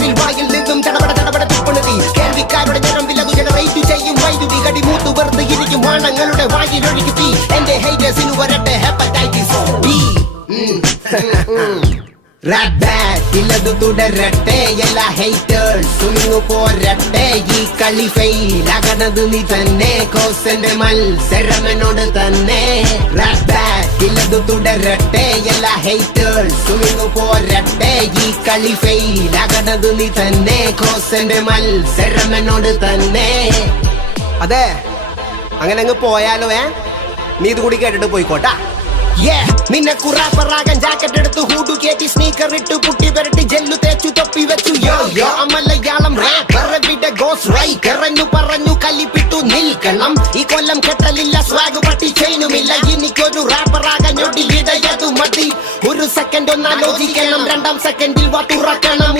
സ്പീക്കറിൽ വായിൽ നിന്നും ചടപട ചടപട തുപ്പണതി കേൾവിക്കാരുടെ ജനം വിലതു ജനറേറ്റ് ചെയ്യും വൈദ്യുതി കടി മൂത്തു വെറുതെ ഇരിക്കും വാണങ്ങളുടെ വായിലൊഴുകി എന്റെ ഹേറ്റേഴ്സിന് വരട്ടെ ഹെപ്പറ്റൈറ്റിസ് ബി റാപ്പ് ബാറ്റ് ഇല്ലതു തുടരട്ടെ എല്ലാ ഹേറ്റേഴ്സും പോരട്ടെ ഈ കളി ഫെയിലാകണത് നീ തന്നെ കോസന്റെ മത്സരമെന്നോട് തന്നെ റാപ്പ് ബാറ്റ് ഇല്ലതു തുടരട്ടെ എല്ലാ ഹേറ്റേഴ്സും പോരട്ടെ ഈ കളി ഫെയിലാകണത് നീ തന്നെ കോസന്റെ മത്സരമെന്നോട് തന്നെ അതെ അങ്ങനെ അങ്ങ് പോയാലോ നീ ഇത് കൂടി കേട്ടിട്ട് പോയിക്കോട്ടാ നിന്നെ റാപ്പറാകാൻ ജാക്കറ്റ് എടുത്ത് ഹൂഡു കേറ്റി സ്നീക്കർ ഇട്ട് പുട്ടി വരട്ടി ജെല്ലു തേച്ചു തൊപ്പി വെച്ചു യോ യോ മലയാളം റാപ്പർ ഗോസ് റൈക്കറഞ്ഞു പറഞ്ഞു കലിപ്പിട്ടു നിൽക്കണം ഈ കൊല്ലം കെട്ടലില്ല സ്വാഗ് പട്ടി ചെയിനുമില്ല എനിക്കൊരു റാപ്പറാകാൻ ഞൊടിയിടയതു മതി ഒരു സെക്കൻഡ് ഒന്നാലോചിക്കണം 2ാം സെക്കൻഡിൽ വാ തുറക്കണം